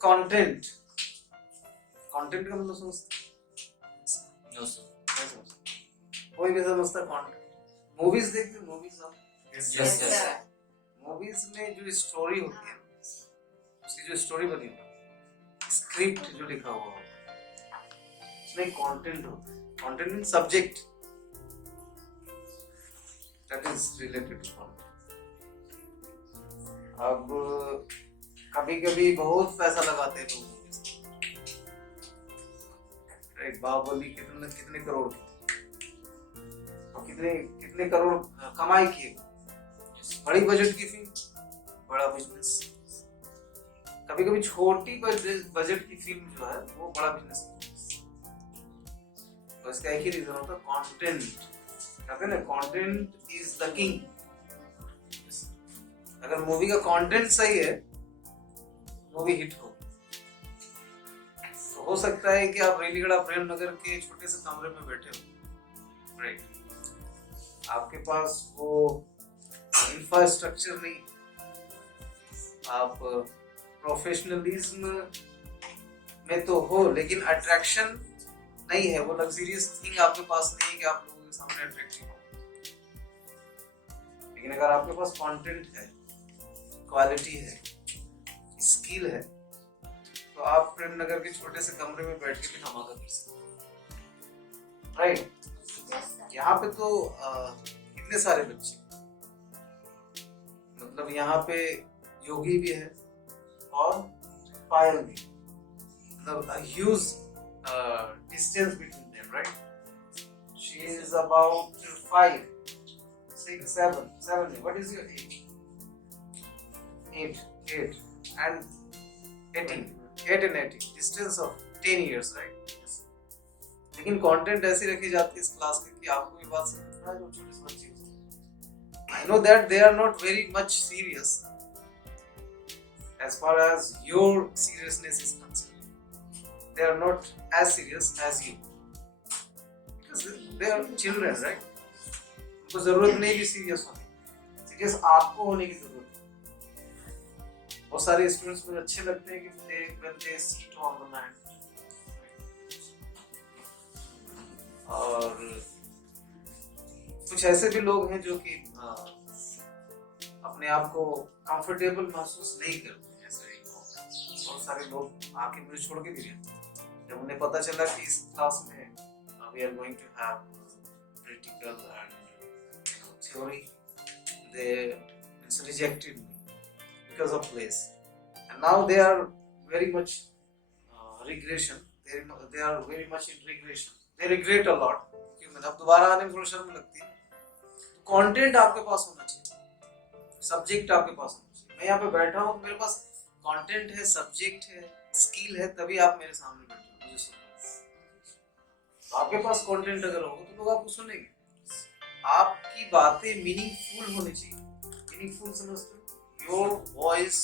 Content, content का मतलब समझते कोई भी समझता कंटेंट। मूवीज देखते, मूवीज आप Yes, yes. मूवीज में जो स्टोरी होती है, उसकी जो स्टोरी बनी होती है, स्क्रिप्ट जो लिखा हुआ होता है, उसमें कंटेंट होता है। Content mean subject that is related to content. अब कभी कभी बहुत पैसा लगाते हैं लोग मूवीज, राइट? बाहुबली कितने कितने करोड़ की, और कितने कितने करोड़ कमाई किए। बड़ी बजट की फिल्म, बड़ा बिजनेस। कभी कभी छोटी बजट की फिल्म जो है वो बड़ा बिजनेस। तो इसका एक ही रीजन होता है, कंटेंट। कहते हैं ना, कंटेंट इज द किंग। अगर मूवी का कंटेंट सही है, मूवी हिट हो। तो हो सकता है कि आप रेलीगढ़ प्रेम नगर के छोटे से कमरे में बैठे हो, राइट? आपके पास वो इंफ्रास्ट्रक्चर नहीं, आप प्रोफेशनलिज्म में तो हो लेकिन अट्रैक्शन नहीं है, वो लग्जरियस थिंग आपके पास नहीं है कि आप लोगों के सामने अट्रैक्टिव हो। लेकिन अगर आपके पास कंटेंट है, क्वालिटी है, स्किल है, तो आप प्रेम नगर के छोटे से कमरे में बैठ के भी धमाका कर सकते, राइट? यहाँ पे तो कितने सारे बच्चे, मतलब यहाँ पे योगी भी है और पायल भी, मतलब huge distance between them, right? She is about 5, 6, 7. What is your age? 8 and 18. 8 and 18. Distance of 10 years, right? लेकिन कंटेंट ऐसी रखी जाती है इस क्लास की कि आपको ये बात समझना है जो छोटे से बच्चे को। I know that they are not very much serious as far as your seriousness is concerned. They are not as serious as you because they are children, right? उनको जरूरत नहीं कि सीरियस होने, सीरियस आपको होने की जरूरत है। बहुत सारे स्टूडेंट्स मुझे अच्छे लगते हैं कि they sit on the mat, और कुछ ऐसे भी लोग हैं जो कि अपने आप को कंफर्टेबल महसूस नहीं करते। ऐसे बहुत सारे लोग आके मुझे छोड़ के भी गए जब उन्हें पता चला कि इस क्लास में we are going to have practical and theory. They rejected me because of place, and now they are very much regression. They are very much in regression. They regret a lot. क्यों? मतलब दोबारा आने में थोड़ी शर्म लगती है। Content आपके पास होना चाहिए, सब्जेक्ट आपके पास होना चाहिए। मैं यहाँ पे बैठा हूँ, मेरे पास कंटेंट है, सब्जेक्ट है, स्किल है, तभी आप मेरे सामने बैठे हो, मुझे सुनो। तो आपके पास कंटेंट अगर होगा तो लोग आपको सुनेंगे। आपकी बातें मीनिंगफुल होनी चाहिए। मीनिंगफुल समझते हो? Your voice,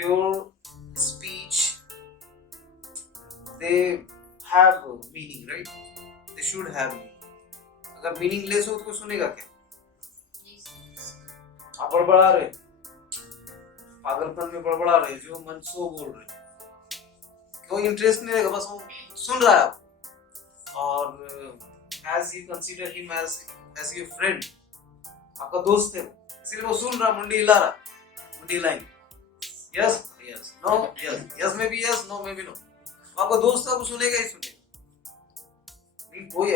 your speech, they have meaning, right? They should have meaning. अगर मीनिंगलेस हो तो कोई सुनेगा क्या? आप बड़बड़ा रहे, पागलपन में बड़बड़ा रहे, जो मन सो बोल रहे, कोई इंटरेस्ट नहीं रहेगा, बस वो सुन रहा है आपको। और as you consider him as your friend, आपका दोस्त है, इसलिए वो सुन रहा, मुंडी हिला रहा, मुंडी हिलाएंगे, yes, yes, no, yes, yes में भी yes, no में भी no। आपका दोस्त आपको सुनेगा ही सुनेगा। कोई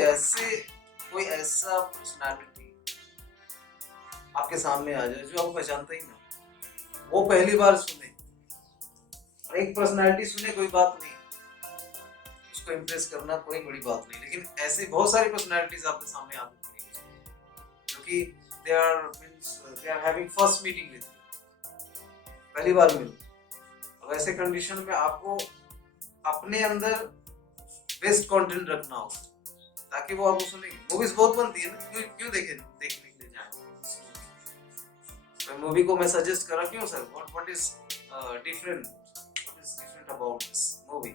ऐसा पर्सनालिटी आपके सामने आ जाए जो आपको पहचानता ही ना, वो पहली बार सुने। और एक पर्सनालिटी सुने कोई बात नहीं, उसको इम्प्रेस करना कोई बड़ी बात नहीं। लेकिन ऐसे बहुत सारी पर्सनालिटीज आपके सामने आती हैं जो कि they are having first meeting with you, पहली बार मिलो। अब ऐसे कंडीशन में आपको अपने अंदर बेस्ट कंटेंट रखना हो ताकि वो आपको सुनेंगे। मूवीज बहुत बनती है ना, क्यों देखने के लिए जाए? तो मूवी को मैं सजेस्ट कर रहा, क्यों sir? What is different about this movie?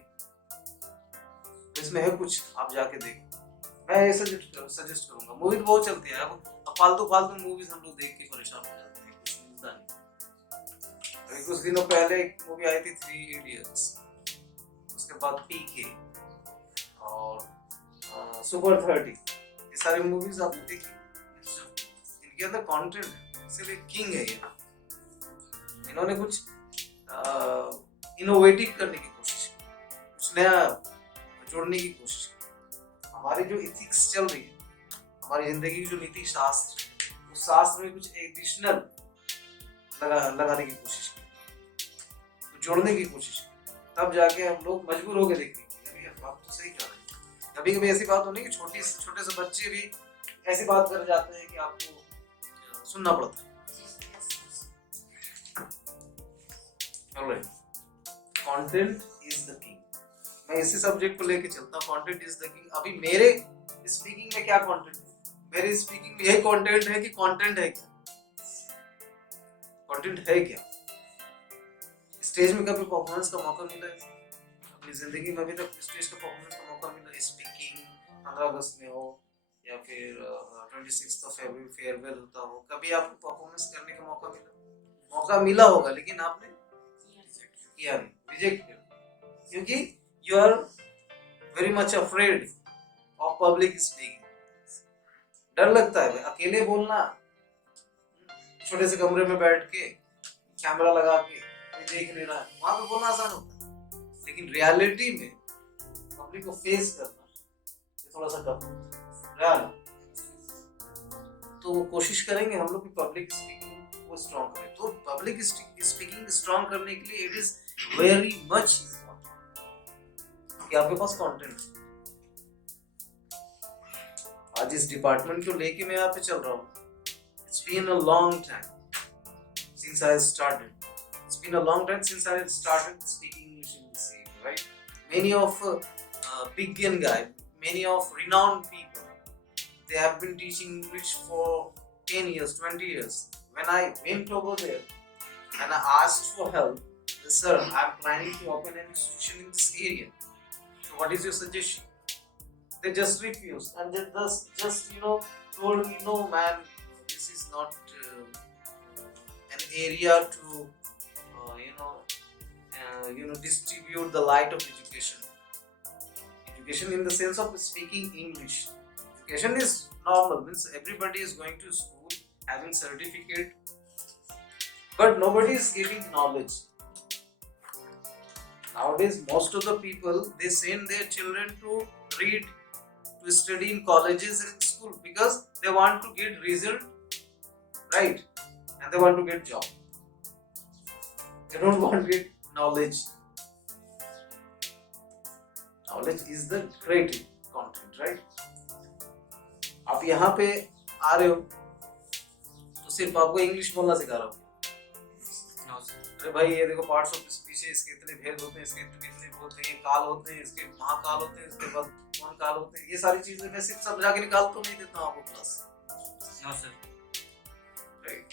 इसमें है कुछ, आप जाके देखो। मैं ये सजेस्ट करूंगा। मूवी तो बहुत चलती है, अब फालतू मूवीज हम लोग देख के परेशान हो जाते हैं, कुछ मिलता नहीं। अभी कुछ दिनों पहले एक मूवी आई थी 3 इडियट्स, उसके बाद पीके और सुपर 30, ये सारी मूवीज आपने देखी, इनके अंदर कंटेंट है, इसलिए किंग है ये। इन्होंने कुछ इनोवेटिव करने की कोशिश की, कुछ नया जोड़ने की कोशिश की। हमारी जो इथिक्स चल रही है, हमारी जिंदगी की जो नीति शास्त्र है, उस शास्त्र में कुछ एडिशनल लगाने की कोशिश की, तो जोड़ने की कोशिश की, तब जाके हम लोग मजबूर हो गए देखने की, अभी बात तो सही कर रहे हैं। कभी कभी ऐसी बात होनी कि छोटे से बच्चे भी ऐसी बात कर जाते हैं कि आपको सुनना पड़ता है। Content is the king. मैं इसी सब्जेक्ट को लेके चलता हूँ, कंटेंट इज द किंग। अभी मेरे स्पीकिंग में क्या कंटेंट है? मेरे स्पीकिंग में यही कंटेंट है कि कंटेंट है क्या? कंटेंट है क्या? स्टेज में कभी परफॉर्मेंस का मौका मिला है? अपनी जिंदगी में अभी तक स्टेज का परफॉर्मेंस का मौका मिला? स्पीकिंग 15 अगस्त में हो या फिर 26 फरवरी फेयरवेल होता हो, कभी आपको परफॉर्मेंस करने का मौका मिला होगा, लेकिन आपने किया नहीं, रिजेक्ट किया, क्योंकि you are very much afraid of public speaking. डर लगता है अकेले बोलना, छोटे से कमरे में बैठ के कैमरा लगा के देख लेना, वहां पे बोलना आसान होता है, लेकिन रियलिटी में पब्लिक को फेस करना ये थोड़ा सा टफ होता है। तो कोशिश करेंगे हम लोग पब्लिक स्पीकिंग को स्ट्रॉन्ग करें। तो पब्लिक स्पीकिंग स्ट्रॉन्ग करने के लिए it is very much important कि आपके पास कंटेंट है। आज इस डिपार्टमेंट को लेके मैं यहाँ पे चल रहा हूँ। It's been a long time since I started. It's been a long time since I started speaking English in this area, right? Many of beginner guys, many of renowned people, they have been teaching English for 10 years, 20 years. When I went over there and I asked for help, sir, I'm planning to open an institution in this area. So what is your suggestion? They just refused and they just told me, no man, this is not an area to distribute the light of education. Education in the sense of speaking English. Education is normal, means everybody is going to school having certificate, but nobody is getting knowledge. Nowadays most of the people, they send their children to read, to study in colleges and school because they want to get result, right? And they want to get job. They don't want to get knowledge. Knowledge is the creative content, right? आप यहाँ पे आ रहे हो तो सिर्फ आपको English बोलना सिखा रहा हूँ। अरे भाई ये देखो पार्ट्स ऑफ स्पीच है, इसके इतने भेद होते हैं, इसके इतने बोलते हैं, ये काल होते हैं, इसके महाकाल होते हैं, इसके बाद कौन काल होते हैं, ये सारी चीजें मैं सिर्फ समझा के निकाल तो नहीं देता हूँ आपको क्लास। हाँ सर, राइट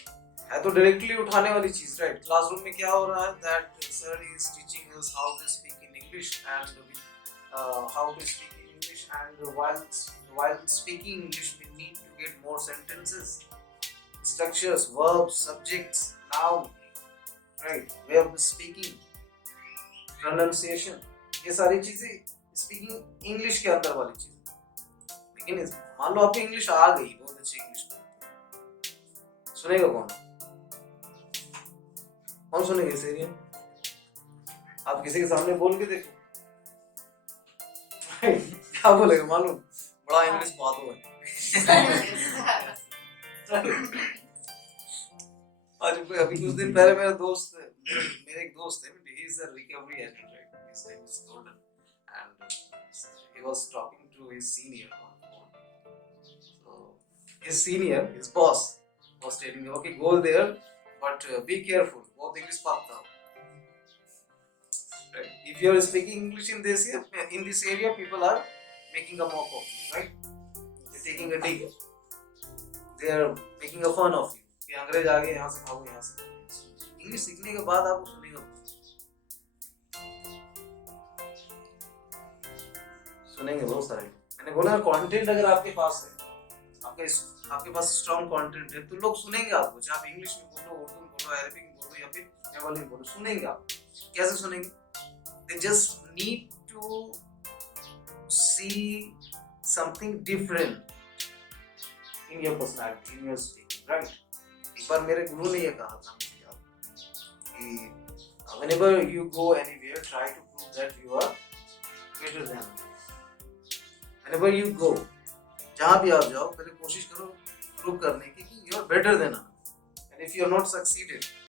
है तो डायरेक्टली उठाने वाली चीज, राइट? क्लासरूम में क्या हो रहा है, that sir is teaching us how to speak in English and how to speak in English, and while speaking English we need to get more sentences, structures, verbs, subjects, noun, right? Way of speaking, pronunciation, ये सारी चीजें speaking English के अंदर वाली चीज। लेकिन मान लो आपकी इंग्लिश आ गई, बहुत अच्छी इंग्लिश, सुनेगा कौन सुनेगा इस एरिया? आप किसी के सामने बोल के देखो क्या बोलेगा मालूम? बड़ा इंग्लिश बात हुआ आज अभी कुछ दिन पहले मेरे एक दोस्त है, he is a recovery agent, right? His name is Golden, and he was talking to his senior on the phone. So his senior, his boss, was telling him, okay, go there, but be careful, बहुत English पढ़ता हो। Right? If you are speaking English in this area, people are making a mock of you, right? They're taking a dig. They are making a fun of you. कि अंग्रेज आ गए, यहाँ से भागो, यहाँ से। इंग्लिश सीखने के बाद आपको सुनेंगे बहुत सारे। मैंने बोला कंटेंट अगर आपके पास है, आपके पास स्ट्रॉन्ग कंटेंट है, तो लोग सुनेंगे आपको, चाहे आप इंग्लिश में बोलो, उर्दू में बोलो, अरबिक में बोलो या या फिर मैं वाले बोलो सुनेंगे आप, कैसे सुनेंगे? They just need to see something different in your personality, in your speaking, right? एक बार मेरे गुरु ने ये कहा था मुझे याद कि whenever you go anywhere, try to prove that you are better than others. Whenever you go, जहाँ भी आप जाओ, पहले कोशिश करो प्रूव करने की कि you are better than others. And if you are not succeeded,